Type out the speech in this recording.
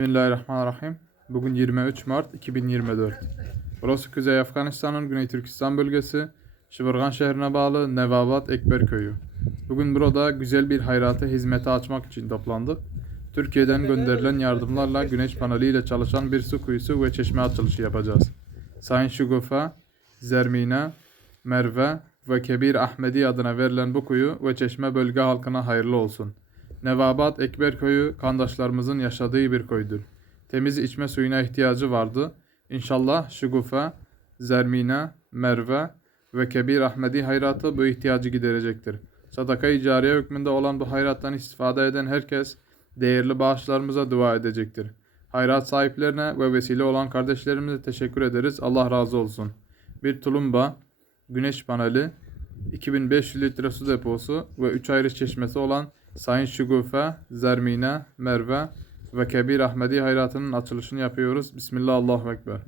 Bismillahirrahmanirrahim. Bugün 23 Mart 2024. Burası Kuzey Afganistan'ın Güney Türkistan bölgesi, Şıvırgan şehrine bağlı Nevabat Ekber köyü. Bugün burada güzel bir hayrata hizmete açmak için toplandık. Türkiye'den gönderilen yardımlarla güneş paneliyle çalışan bir su kuyusu ve çeşme açılışı yapacağız. Sayın Şugufa, Zermine, Merve ve Kebir Ahmedi adına verilen bu kuyu ve çeşme bölge halkına hayırlı olsun. Nevabat Ekber köyü kandaşlarımızın yaşadığı bir köydür. Temiz içme suyuna ihtiyacı vardı. İnşallah Şugufe, Zermine, Merve ve Kebir Ahmedi hayratı bu ihtiyacı giderecektir. Sadaka-i cariye hükmünde olan bu hayrattan istifade eden herkes değerli bağışlarımıza dua edecektir. Hayrat sahiplerine ve vesile olan kardeşlerimize teşekkür ederiz. Allah razı olsun. Bir tulumba, güneş paneli, 2500 litre su deposu ve 3 ayrı çeşmesi olan Sayın Şugufe, Zermine, Merve ve Kebir Ahmedi hayratının açılışını yapıyoruz. Bismillah, Allahu Ekber.